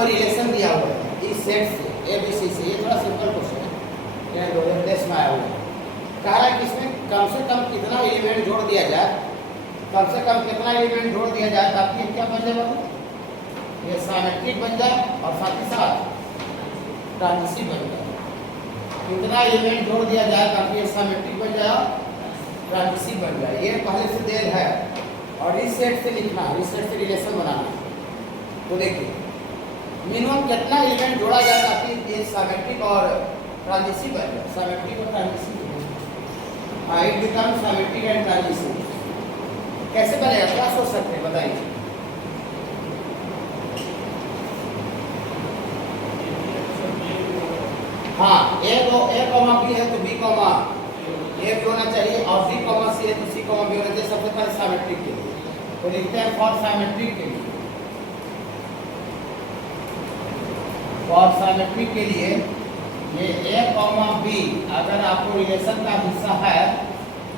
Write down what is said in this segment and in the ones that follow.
कोई रिलेशन दिया हुआ है इस सेट से ए बी सी से, ये थोड़ा सिंपल क्वेश्चन है, ये 2010 में आया हुआ है। कह रहा है कि इसमें कम से कम कितना एलिमेंट जोड़ दिया जाए, कम से कम कितना एलिमेंट जोड़ दिया जाए ताकि ये क्या बन जाए बाबू, ये सिमेट्रिक बन जाए और साथ ही साथ ट्रांजिटिव बन जाए। कितना एलिमेंट जोड़ दिया जाए ताकि ये सिमेट्रिक बन जाए और ट्रांजिटिव बन जाए, ये पहले से देर है। और इस सेट से लिखना, इस सेट से रिलेशन बनाना। तो देखिए मिनिमम कितना एलिमेंट जोड़ा जाए ताकि ये सिमेट्रिक और ट्रांजिटिव बन जाए, सिमेट्रिक और ट्रांजिटिव। हाँ, it become symmetric and transitive. कैसे बनेगा, क्या सोच सकते हैं बताइए। हाँ, ए कॉमा बी है तो बी कॉमा ए भी होना चाहिए और सी कॉमा सी है तो सी कॉमा बी होना चाहिए। सबसे पहले सिमेट्रिक के लिए तो लिखते हैं फॉर सिमेट्रिक के लिए, फॉर सिमेट्रिक के लिए ये ए कॉमा बी अगर आपको रिलेशन का हिस्सा है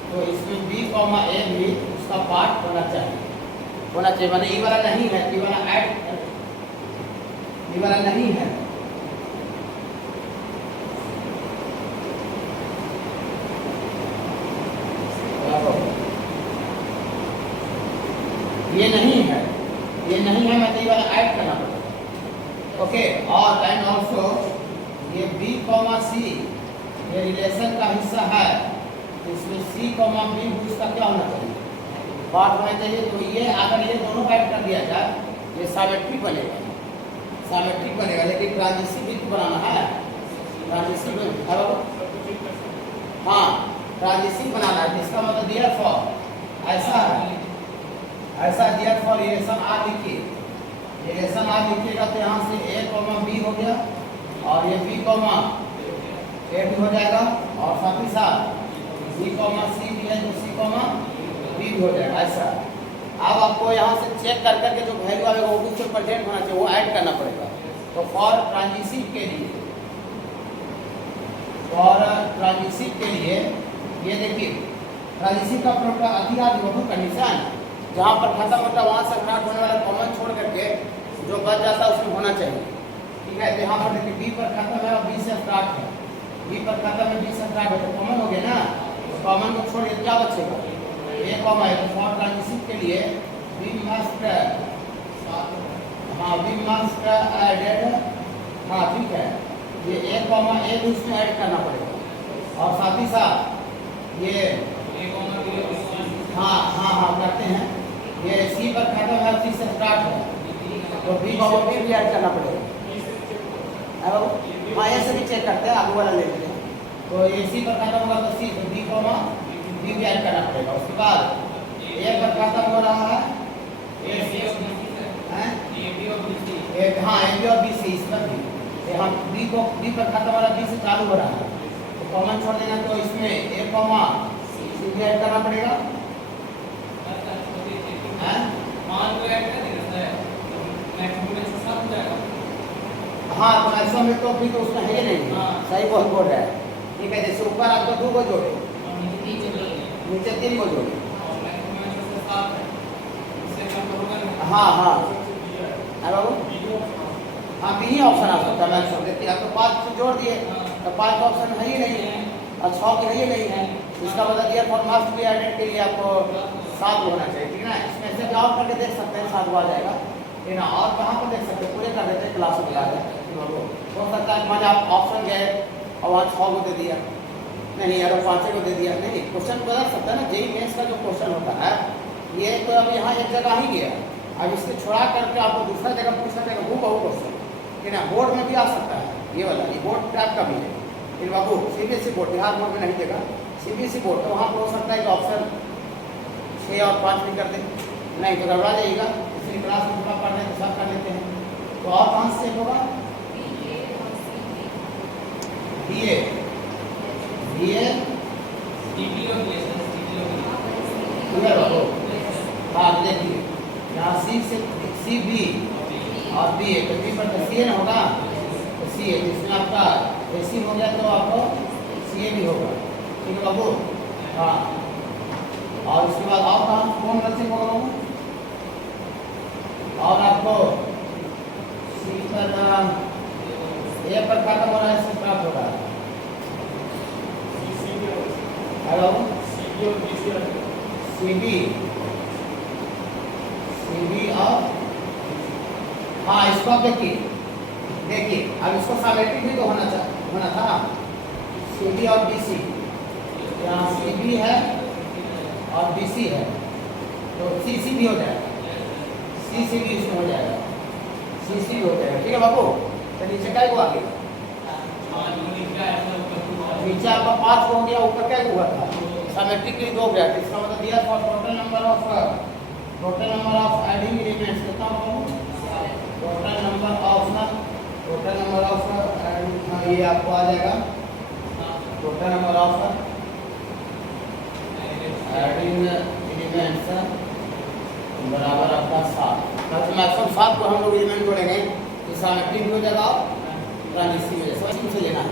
तो इसमें बी कॉमा ए भी उसका पार्ट होना चाहिए, माने ये वाला नहीं है, ये वाला ऐड, ये वाला नहीं है। ये नहीं है, ये नहीं है, मतलब ये वाला ऐड करना पड़ेगा। ओके, और एंड ऑल्सो ये बी कॉमा सी ये रिलेशन का हिस्सा है, इसमें सी कॉमा बी उसका क्या होना चाहिए, पार्ट होना चाहिए। तो ये अगर ये दोनों ऐड कर दिया जाए ये सिमेट्रिक बनेगा, सिमेट्रिक बनेगा। लेकिन ट्रांजिटिव भी बनाना है, ट्रांजिटिव हाँ ट्रांजिटिव बनाना है। इसका मतलब डियर फॉर ऐसा है, ऐसा डियर फॉर रिलेशन आर लिखिए, रिलेशन आर लिखिएगा तो यहाँ से ए कॉमा बी हो गया और ये बी कॉमा ए भी हो जाएगा और साथ ही साथ सी कॉमा सी भी है तो सी कॉमा बी भी हो जाएगा। ऐसा अब आपको यहाँ से चेक कर करके जो वैल्यू आएगा वो भी प्रेजेंट होना चाहिए, वो ऐड करना पड़ेगा। तो फॉर ट्रांजिटिव के लिए, फॉर ट्रांजिटिव के लिए ये देखिए ट्रांजिटिव का प्रॉपर अधिकार वह कंडीशन जहाँ पर खत्म होता है वहाँ से स्टार्ट होने वाला कॉमन छोड़ करके जो बच जाता है उसमें होना चाहिए। ठीक है, तो यहाँ पर देखिए बी पर खत्म है और बी से स्टार्ट है, बी पर खत्म है बी से स्टार्ट है तो कॉमन हो गया ना। तो कॉमन को छोड़ क्या बचेगा, ए कॉमा है। तो फॉर ट्रांजिटिव के लिए बी मस्ट, हाँ बी मस्ट एडेड, हाँ ठीक है, ये ए कॉमा ए भी उसमें ऐड करना पड़ेगा और साथ ही साथ ये हाँ हाँ हाँ करते हैं। ये सी पर खत्म है सी से स्टार्ट है तो बी कॉमा बी भी ऐड करना पड़ेगा। हाँ ऐसे भी चेक करते हैं, आगे वाला ले लेते हैं। तो ये सी पर खत्म होगा तो सी तो बी कॉमा बी भी ऐड करना पड़ेगा। उसके बाद ए पर खत्म हो रहा है हाँ ए बी और बी सी, इस पर भी हम बी को बी पर खत्म हो रहा है बी से चालू हो रहा है तो कॉमन छोड़ देना तो इसमें ए कॉमा सी भी ऐड करना पड़ेगा। हाँ तो ऐसा में तो भी तो उसका है ही नहीं, सही बहुत बोल रहा है। ठीक है, जैसे ऊपर आपको 2 को जोड़े नीचे 3 को जोड़े, हाँ हाँ बाबू हाँ बी ही ऑप्शन आ सकता है। मैं छोड़ देती आपको 5 से जोड़ दिए तो 5 ऑप्शन है ही नहीं है और 6 की है ही नहीं है। इसका मतलब दिया फॉर मस्ट बी एडेड के लिए आपको 7 होना चाहिए। ठीक है ना, इसमें से और करके देख सकते हैं 7 आ जाएगा। ठीक ना, और कहाँ पर देख सकते हैं, पूरे कर देते हैं क्लास में बुला रहे हो सकता है मान आप ऑप्शन गए और वहाँ 6 को दे दिया, नहीं अगर 5 को दे दिया, नहीं क्वेश्चन बदल सकता है ना। जेई मेंस का जो क्वेश्चन होता है ये तो अब यहाँ एक जगह ही गया, अब इससे छोड़ा करके आपको दूसरा जगह पूछना पड़ेगा वो बहुत क्वेश्चन। ठीक ना, बोर्ड में भी आ सकता है ये वाला, ये बोर्ड टाइप का भी है। फिर बाबू CBSE बोर्ड, बिहार बोर्ड में नहीं देगा, CBSE बोर्ड तो वहाँ पर हो सकता है कि ऑप्शन 6 और 5 भी कर दें, नहीं तो गड़बड़ा जाएगा। इसलिए क्लास में थोड़ा पढ़ रहे तो सब कर लेते हैं। तो और कहाँ से होगा DA हाँ देखिए यहाँ सी बी और बी है तो बी पर तो सी ना होगा तो सी है, जिसमें आपका AC हो गया तो आपको CA भी होगा। ठीक है बाबू, हाँ और उसके बाद और कहाँ कौन नर्सिंग होगा बाबू, और आपको पर ए पर खत्म हो रहा है, इससे प्राप्त हो रहा है। हेलो सीबी और हाँ इसको आप देखिए अब इसको सिमेट्रिक भी तो होना था। सीबी और बीसी, यहाँ सीबी है और बीसी है, तो सीसी भी हो जाएगा, सीसी भी इसमें हो जाएगा, सीसी भी हो जाएगा। ठीक है बाबू, तो नीचे क्या हुआ आगे? नीचे आपका 5 हो गया, ऊपर क्या हुआ था? सिमेट्रिक के लिए 2 गया। इसका मतलब दिया for total number of adding elements कितना होगा? टोटल नंबर ऑफ ये आपको आ जाएगा total number of adding elements बराबर आपका 7। तो मैक्सिमम 7 को हम लोग एलिमेंट जोड़ेंगे तो सिमेट्रिक हो जाएगा और ट्रांजिटिव हो जाएगा। समझ से लेना है,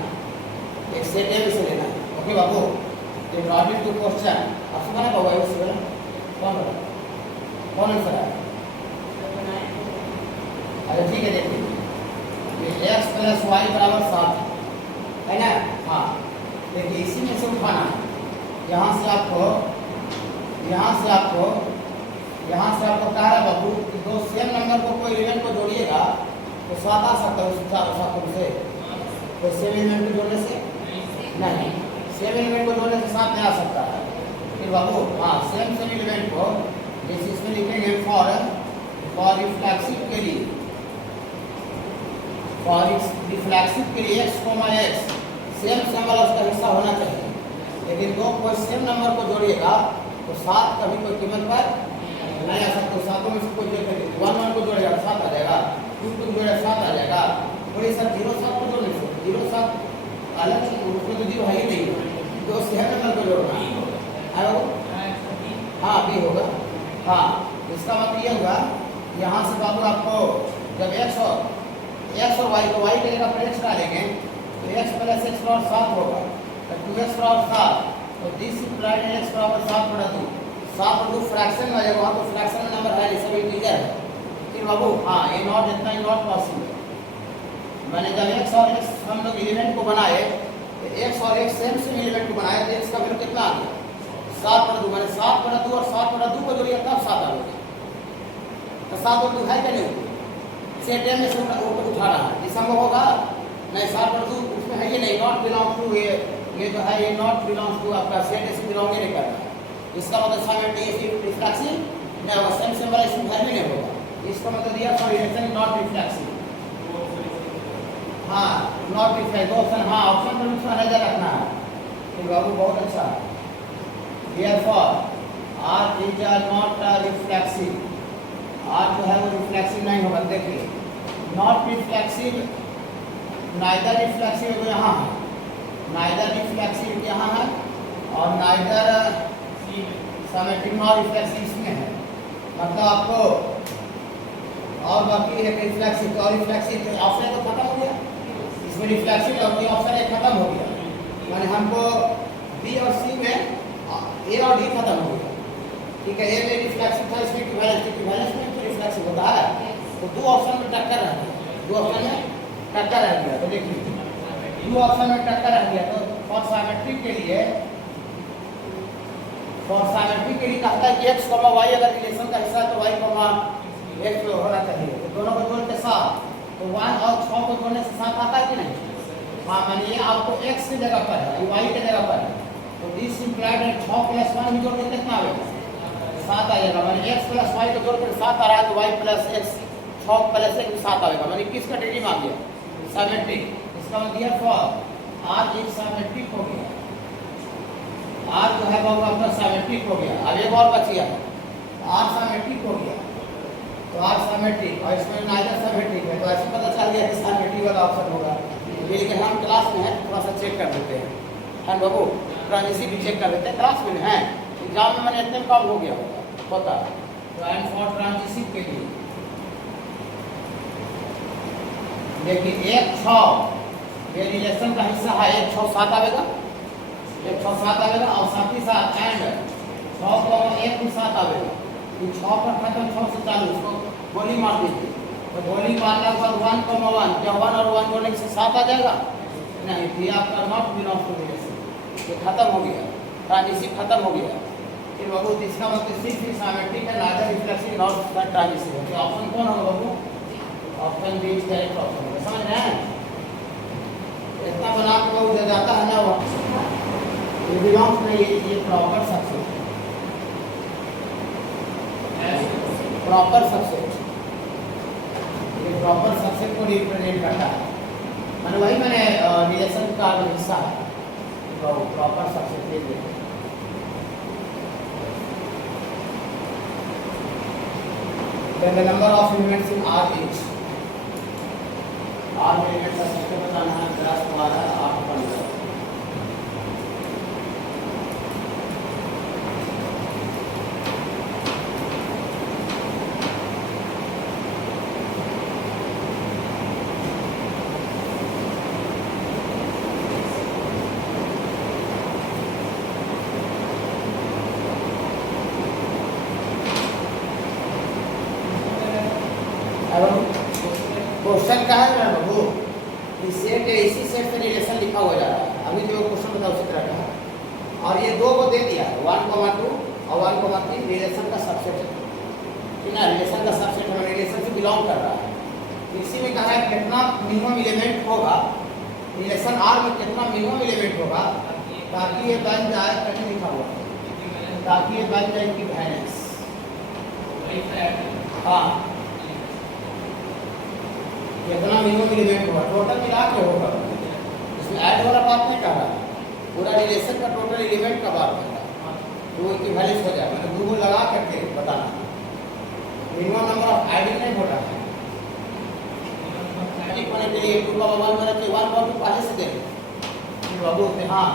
एक सेट ए से लेना है। ओके बाबू, ये ब्रॉडली टू क्वेश्चन आपसे बना होगा उससे कौन आंसर है? अच्छा ठीक है, देखिए ये x + y = 7 है ना। हाँ देखिए इसी में से उठाना है, यहाँ से आपको कह रहा बाबू कि 2 सेम नंबर को कोई एलिमेंट को जोड़िएगा तो 7 आ सकता है उस से। तो सेम एलिमेंट को जोड़ने से नहीं, सेम एलिमेंट को जोड़ने से 7 नहीं आ सकता है। फिर बाबू हाँ सेम एलिमेंट को जैसे इसमें लिखेंगे फॉर रिफ्लेक्सिव के लिए x, सेम वाला उसका हिस्सा होना चाहिए। लेकिन 2 कोई सेम नंबर को जोड़िएगा तो 7 कभी कोई कीमत पर नहीं आ सकता। 7 में से कोई 1 को जोड़ेगा 7 आ जाएगा, 2 को जोड़ेगा 7 आ जाएगा। थोड़ी सर 0 7 को जोड़ने से 0 7 अलग उसमें तो 0 है ही नहीं, 2 सेम नंबर को जोड़ना है। हाँ भी होगा। हाँ इसका मतलब ये होगा यहाँ से बाबू आपको जब x और y को y की जगह पर x डालेंगे तो x + x और 7 होगा, तो 2x और 7, तो दिस इम्प्लाइड x = 7/2। 7/2 फ्रैक्शन में आ जाएगा, वहाँ तो फ्रैक्शन में नंबर है, सब इंटीजर है। फिर बाबू हाँ ये नॉट इतना ही नॉट पॉसिबल। मैंने जब x और x हम लोग एलिमेंट को बनाए तो x और x सेम एलिमेंट को बनाए तो x का वैल्यू कितना आ गया? 7/2। मैंने 7/2 और 7/2 को जोड़िए तब 7 आ गया। तो 7/2 है क्या नहीं? सेट ए में से ऊपर उठाना है, ये संभव होगा नहीं। 7/2 उसमें है ये नहीं, नॉट बिलोंग टू ये जो है ये नॉट बिलोंग टू आपका सेट ए से बिलोंग नहीं करता। इसका मतलब साइमल्टेनियस रिफ्लेक्सिव नहीं होगा, सेम सिंबल इसमें घर में नहीं होगा। इसका मतलब दिया फॉर रिलेशन नॉट रिफ्लेक्सिव। हाँ नॉट रिफ्लेक्सिव ऑप्शन, हाँ ऑप्शन पर उसका नजर रखना है। तो बाबू बहुत अच्छा। Therefore R is not reflexive, R जो है वो रिफ्लेक्सिव नहीं होगा। देखिए नॉट रिफ्लेक्सिव, नाइदर रिफ्लेक्सिव यहाँ है, नाइदर रिफ्लेक्सिव यहाँ है और नाइदर सिमेट्रिक नॉट रिफ्लेक्सिव इसमें है। मतलब आपको और बाकी है रिफ्लेक्सिव, तो रिफ्लेक्सिव तो ऑप्शन तो खत्म हो गया, इसमें रिफ्लेक्सिव ऑप्शन एक खत्म हो गया। यानी हमको बी और सी में ए और डी खत्म हो गया। ठीक है, ए में रिफ्लेक्सिव था, इसमें इक्विवेलेंस में तो रिफ्लेक्सिव होता है, तो 2 ऑप्शन में टक्कर रह गया, 2 ऑप्शन में टक्कर रह गया। तो देखिए 2 ऑप्शन में टक्कर रह गया, तो फॉर सिमेट्रिक के लिए कहता है कि x, y अगर रिलेशन का हिस्सा है तो y, x होना चाहिए। तो दोनों को जोड़ के 7, तो 1 और 6 को जोड़ने से 7 आता है कि नहीं? हाँ मानिए आपको x की जगह पर है, y की जगह पर है, तो दिस इम्प्लाइड 6 + 1 भी जोड़ के कितना आएगा? 7 आ जाएगा। माने x + y को जोड़ कर 7 आ रहा है, तो y + x 6 + 1 7 आएगा। माने किसका डिग्री आ गया? सिमेट्रिक। इसका मतलब फॉर R एक सिमेट्रिक हो गया, R जो है वो आपका सिमेट्रिक हो गया। अब एक और बच गया, R सिमेट्रिक हो गया, तो R सिमेट्रिक और इसमें नाइदर सिमेट्रिक है, तो ऐसे पता चल गया कि सिमेट्रिक वाला ऑप्शन होगा। लेकिन हम क्लास में है थोड़ा सा चेक कर देते हैं, है बाबू, ट्रांजिटिव भी चेक कर देते हैं, क्लास में है, एग्जाम में मैंने इतने कम हो गया होता। तो एंड फॉर ट्रांजिटिव के लिए देखिए 1 6 ये रिलेशन का हिस्सा है, 1 6 7 आएगा, 1 6 7 आएगा और साथ ही साथ एंड 6 को 1 भी 7 आएगा। ये 6 पर खत्म, 6 से चालू, उसको गोली मार दीजिए तो गोली मारने के बाद 1,1 क्या 1 और 1 जोड़ने से 7 आ जाएगा? नहीं, ये आपका नॉट बिलोंग टू रिलेशन, ये खत्म हो गया, ट्रांजिटिव खत्म हो गया। फिर बाबू इसका मतलब सिर्फ सिमेट्रिक है, नादर रिफ्लेक्सिव नॉट ट्रांजिटिव है। तो ऑप्शन कौन होगा बाबू? Option B is correct option होगा। समझ रहे हैं? इतना बना के वो जो जाता है ना वो ये बिलोंग्स में ये प्रॉपर सबसेट, प्रॉपर सबसेट, ये प्रॉपर सबसेट को रिप्रेजेंट करता है। मैंने वही मैंने रिलेशन का हिस्सा है तो प्रॉपर सबसेट ले लेते। Then the number of elements in R is R में elements का सबसे बताना है 10 12 8 15। क्वेश्चन का है ना बाबू, इस सेट इसी सेट से रिलेशन लिखा हुआ जा रहा है। अभी जो क्वेश्चन बताओ उसी तरह का है और ये दो को दे दिया 1,2 और 1,3 रिलेशन का सबसेट है कि ना, रिलेशन का सबसेट है, रिलेशन से बिलोंग कर रहा है। इसी में कहा है कितना मिनिमम एलिमेंट होगा रिलेशन आर में, कितना मिनिमम एलिमेंट होगा ताकि ये बन जाए, कैसे लिखा हुआ है, ताकि ये बन जाए इक्विवेलेंस। हाँ, कितना मिनिमम एलिमेंट होगा, टोटल मिला के होगा, इसमें ऐड वाला बात नहीं कर रहा, पूरा रिलेशन का टोटल एलिमेंट का बात कर रहा है। तो इक्विवेलेंस हो जाए, मतलब गूगल लगा करके बताना, मिनिमम नंबर ऑफ आइडियल नहीं हो रहा है। ठीक होने के लिए 2,1 में रखिए, 1,2 पहले से दें बाबू, हाँ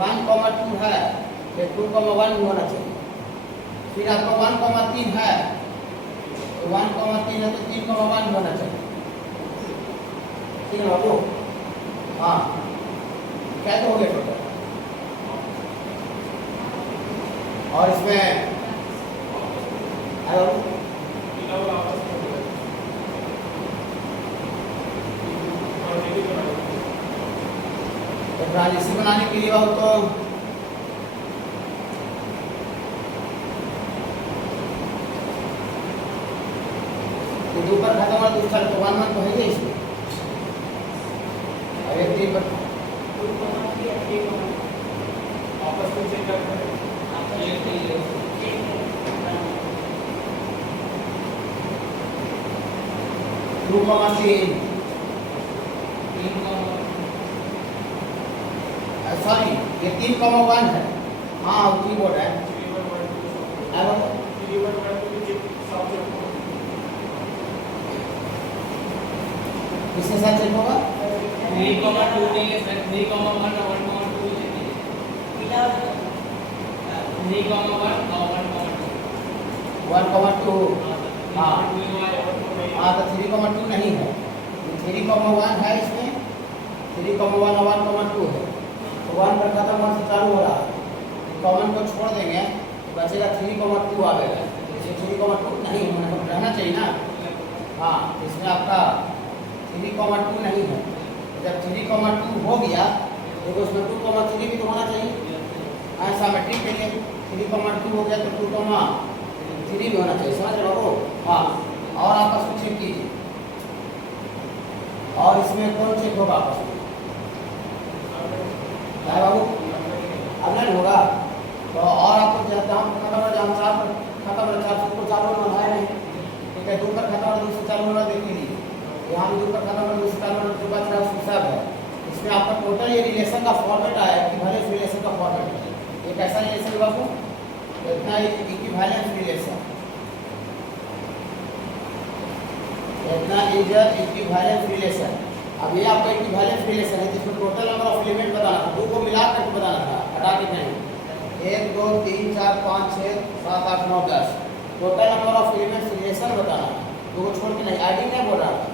1,2 है तो 2,1 होना चाहिए। फिर आपका 1,3 है तो 1,3 है तो 3,1 होना चाहिए। ठीक है बाबू? हाँ, क्या तो हो गया टोटल। और इसमें ट्रांजिशन बनाने के लिए बाबू तो दो पर खत्म और दूसरा तो 1 तो है ही इसमें, और एक 3 पर आपस में चेक करते हैं। 2,3 सॉरी ये 3,1 है। हाँ कीबोर्ड है, किसके साथ चेक होगा? 3,2 नहीं है सर, 3,1 और 1,2 चाहिए। 3,1 और 1,2 हाँ हाँ, तो 3,2 नहीं है, 3,1 है इसमें, 3,1 और 1,2 है। तो 1 पर खत्म, 1 से चालू हो रहा है, कॉमन को छोड़ देंगे तो बचेगा 3,2 आएगा। इसे 3,2 नहीं होना रहना चाहिए ना। हाँ, इसमें आपका 3,2 नहीं है। जब 3,2 हो गया तो उसमें 2,3 भी तो होना चाहिए। ऐसा मैट्रिक के लिए 3,2 हो गया तो 2,3 भी होना चाहिए। समझ रहे बाबू? हाँ, और आपस में चेक कीजिए, और इसमें कौन चेक होगा आपस में? क्या बाबू? अब नहीं होगा तो और आपको खत्म खत्म 4 को चालू होना है नहीं, ठीक है। 2 पर खत्म 2 से चालू होना देख लीजिए, यहाँ भी 2 पर खत्म 2 से चालू होना, जो बच रहा है सब है। इसमें आपका टोटल ये रिलेशन का फॉर्मेट आया है, इक्विवेलेंस रिलेशन का फॉर्मेट है। ये कैसा रिलेशन बाबू? इतना इक्विवेलेंस रिलेशन, इतना इज इक्विवेलेंस रिलेशन। अब ये आपका इक्विवेलेंस रिलेशन है जिसमें टोटल नंबर ऑफ एलिमेंट बताना था, 2 को मिला करके बताना था, हटा के नहीं। 1 2 3 4 5 6 7 8 9 10 total number of elements relation बताना है, 2 को छोड़ के नहीं। आईडी नहीं बोल रहा था,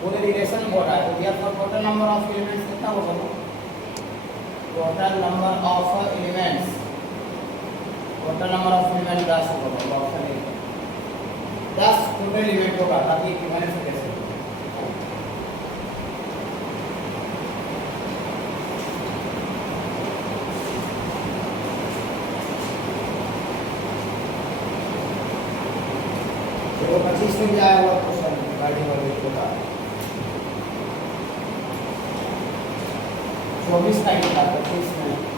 पूरे रिलेशन बोल रहा है। तो यह टोटल नंबर ऑफ एलिमेंट्स कितना होगा? Total number of elements, total number of element 10 होगा ऑप्शन ए। 10 टोटल एलिमेंट होगा ताकि इक्विवेलेंस से कैसे तो 25 में भी आया हुआ क्वेश्चन गाड़ी वाले होगा 24 का ही था 25 में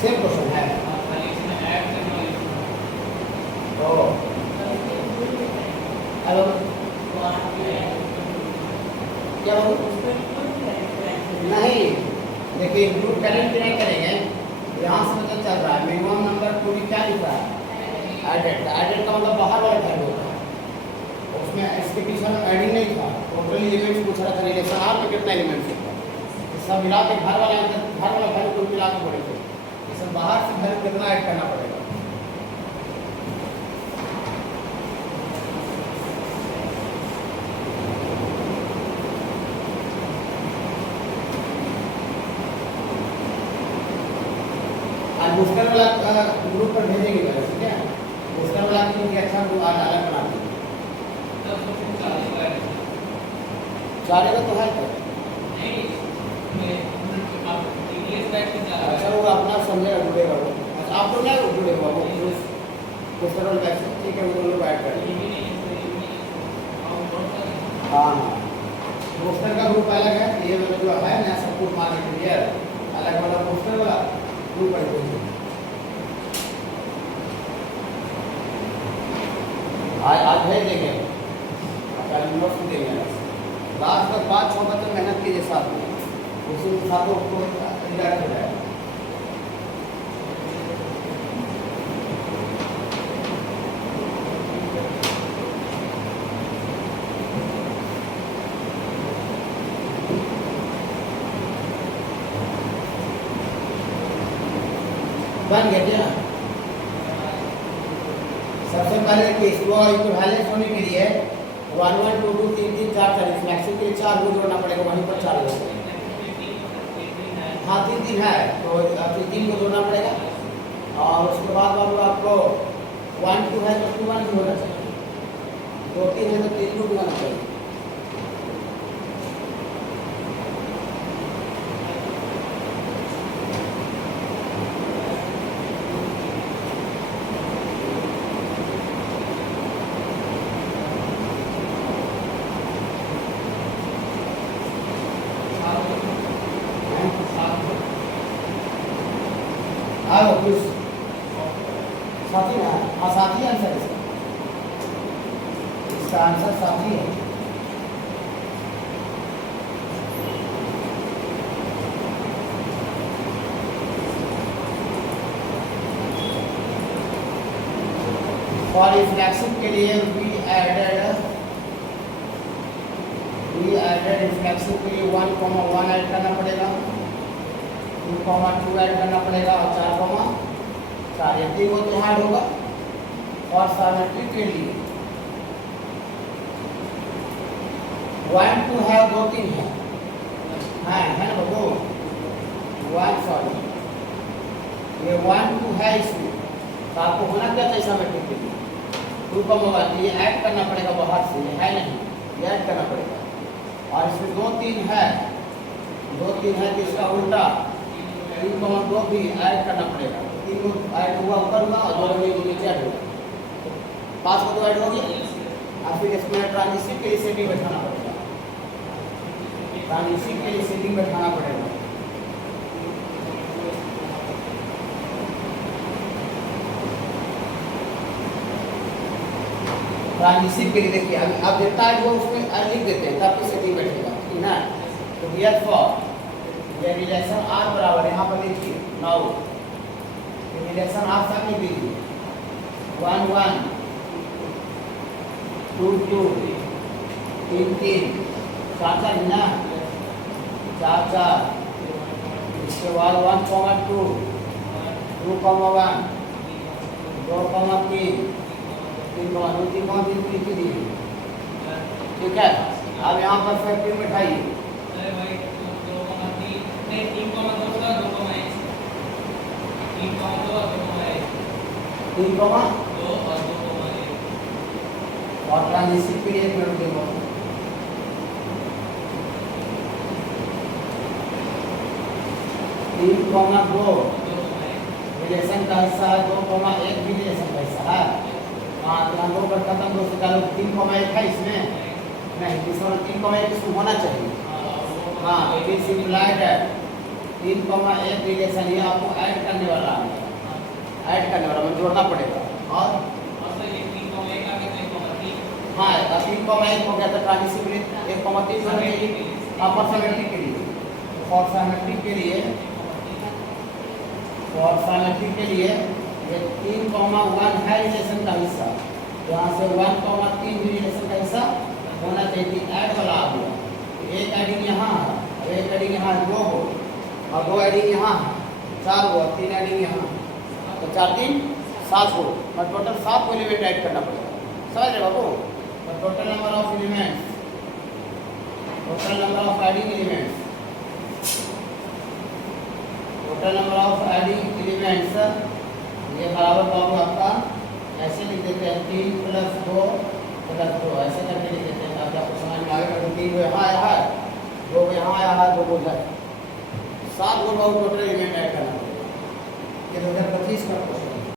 सेम क्वेश्चन है तो हेलो क्या हो नहीं देखिए ग्रुप करेंट नहीं करेंगे यहाँ से मतलब चल रहा है मिनिमम नंबर टू भी क्या लिख रहा है एडेड का मतलब बाहर वाला वैल्यू होता है उसमें इसके पीछे में एडिंग नहीं था टोटल एलिमेंट्स पूछ रहा था रिलेशन आर में कितना एलिमेंट्स होता सब मिला के घर वाला वैल्यू कुल मिला के पड़ेगा सब बाहर से वैल्यू कितना ऐड करना पड़ेगा आज बूस्टर वाला ग्रुप पर भेजेंगे मेरे ठीक है बूस्टर वाला की अच्छा आज अलग बना देंगे चारेगा तो है अच्छा वो अपना समझेगा जुड़ेगा वो अच्छा आप लोग नहीं जुड़ेगा वो बूस्टर वाला बैच ठीक है वो लोग ऐड करेंगे हाँ हाँ बूस्टर का ग्रुप अलग है ये वाला जो है ना सपोर्ट मार्केट क्लियर अलग वाला बूस्टर वाला ग्रुप है आज भेज देंगे कल नोट्स देंगे लास्ट तक 5-6 बजे मेहनत कीजिए साथ में उसी के साथ को रिडायरेक्ट हो जाएगा बन गया क्या सबसे पहले कि इसको इक्विवेलेंस होने के लिए 1 1 2 2 3 3 4 4 इस मैक्सिमम के लिए 4 को जोड़ना पड़ेगा वहीं पर 4 होगा हाँ 3 3 है तो 3 को जोड़ना पड़ेगा और उसके बाद आपको 1 2 है तो 2 1 भी होना चाहिए, 2 3 है तो 3 2 भी होना चाहिए। आओ कुछ साथी ना, हाँ साथी आंसर इसका आंसर साथी है। फॉर रिफ्लेक्शन के लिए वी एडेड रिफ्लेक्शन के लिए 1,1 ऐड करना पड़ेगा, 2,2 ऐड करना पड़ेगा और 4,4 ये तीनों तो यहाँ होगा। और सिमेट्री के लिए 1 2 है, 2 3 है, हाँ है ना बाबू, 1 सॉरी ये 1 2 है इसमें, तो आपको होना क्या चाहिए सिमेट्री के लिए 2,1 ये ऐड करना पड़ेगा बाहर से, ये है नहीं, ये ऐड करना पड़ेगा। और इसमें 2 3 है, 2 3 है तो इसका उल्टा 3,2 भी ऐड करना पड़ेगा, 3 ऐड हुआ ऊपर हुआ और 2 नीचे ऐड हुआ, 5 को 2 ऐड हो गया। और फिर इसमें ट्रांजिशन के लिए सेटिंग बैठाना पड़ेगा, ट्रांजिशन के लिए सेटिंग बैठाना पड़ेगा। ट्रांजिशन के लिए देखिए अब जितना ऐड हुआ उसमें लिख देते हैं तब सेटिंग बैठेगा, ठीक ना। तो हियर फॉर ये रिलेशन r बराबर यहाँ पर देखिए नाउ रिलेशन r सब लिख दीजिए 1 1 2 2 3 3 4 4 ना 4 4 इसके बाद 1,2 2,1 2,3 3,2 लिख दीजिए, ठीक है। अब यहाँ पर फैक्टरी बैठाइए, अरे भाई 2,3 नहीं 3,2 का 2,1 3,2 और 2,1 3,2 और 2,1 और ट्रांजिशन के लिए एक मिनट देगा 3,2 रिलेशन का हिस्सा है, 2,1 भी रिलेशन का हिस्सा है। हाँ तो हम 2 पर खत्म 2 से चालू 3,1 है इसमें नहीं, इसमें 3,1 इसमें होना चाहिए। हाँ इट इज इम्प्लाइड है 3,1 रिलेशन ये आपको ऐड करने वाला है, ऐड करने वाला मतलब जोड़ना पड़ेगा। और सर ये 3,1 आ गया 3,3 हाँ 3,1 हो गया था ट्रांजिशन के लिए 1,3 होना चाहिए। हाँ फॉर सिमेट्री के लिए, फॉर सिमेट्री के लिए, फॉर सिमेट्री के लिए ये 3,1 है रिलेशन का हिस्सा, यहाँ से 1,3 भी रिलेशन का हिस्सा होना चाहिए। ऐड वाला आ गया, एक एडिंग यहाँ है, एक एडिंग यहाँ 2 हो और 2 एडिंग यहाँ 4 हो और 3 एडिंग यहाँ, तो 4 3 7 हो और टोटल 7 को एलिमेंट ऐड करना पड़ेगा, समझ रहे बाबू। तो total number of elements, total number of adding elements, total number of adding elements ये बराबर बाबू आपका ऐसे लिख देते हैं 3 + 2 + 2 ऐसे करके लिख देते हैं ताकि आपको समझ में आए। 3 यहाँ आया है, 2 यहाँ आया है, 2 उधर, 7 बाबू टोटल एलिमेंट ऐड करना पड़ेगा। ये 2025 का